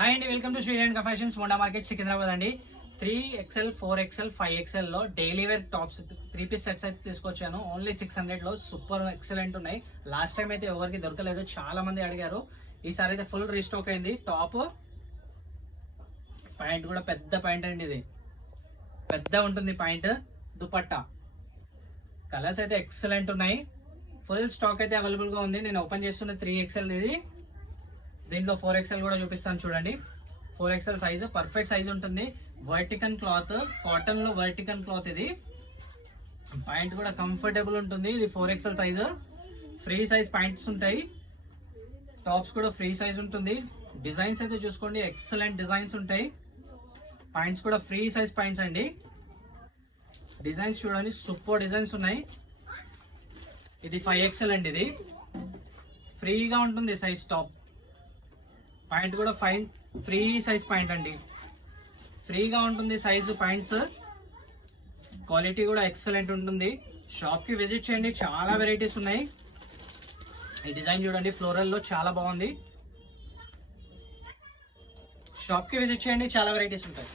Hi అండి, welcome to Srirenuka fashions Monda market Secunderabad అండి. 3XL 4XL 5XL లో daily wear tops 3 piece sets అయితే తీసుకొచ్చాను. ఓన్లీ 600 లో సూపర్ ఎక్సలెంట్ ఉన్నాయి. లాస్ట్ టైం అయితే ఎవరికి దొరకలేదు, చాలా మంది అడిగారు. ఈసారి అయితే ఫుల్ రీస్టాక్ అయింది. టాప్ ప్యాంట్ కూడా పెద్ద ప్యాంట్ అండి, ఇది పెద్ద ఉంటుంది ప్యాంట్. దుపట్టా కలర్స్ అయితే ఎక్సలెంట్ ఉన్నాయి. ఫుల్ స్టాక్ అయితే అవైలబుల్ గా ఉంది. నేను ఓపెన్ చేస్తున్న 3XL ఇది. దీంట్లో 4XL కూడా చూపిస్తాను చూడండి. 4XL సైజ్ పర్ఫెక్ట్ సైజ్ ఉంటుంది. వర్టికల్ క్లాత్, కాటన్ లో వర్టికల్ క్లాత్. ఇది ప్యాంట్ కూడా కంఫర్టబుల్ ఉంటుంది. ఇది 4XL size. Free size pants ఉంటాయి. టాప్స్ కూడా ఫ్రీ సైజ్ ఉంటుంది. డిజైన్స్ అయితే చూసుకోండి, ఎక్సలెంట్ డిజైన్స్ ఉంటాయి. ప్యాంట్స్ కూడా ఫ్రీ సైజ్ ప్యాంట్స్ అండి. డిజైన్స్ చూడండి, సూపర్ డిజైన్స్ ఉన్నాయి. ఇది 5XL అండి. ఇది ఫ్రీగా ఉంటుంది సైజ్ టాప్. ప్యాంట్ కూడా ఫైన్ ఫ్రీ సైజ్ ప్యాంట్ అండి, ఫ్రీగా ఉంటుంది సైజు ప్యాంట్స్. క్వాలిటీ కూడా ఎక్సలెంట్ ఉంటుంది. షాప్ కి విజిట్ చేయండి, చాలా వెరైటీస్ ఉన్నాయి. ఈ డిజైన్ చూడండి, ఫ్లోరల్ లో చాలా బాగుంది. షాప్ కి విజిట్ చేయండి, చాలా వెరైటీస్ ఉంటాయి.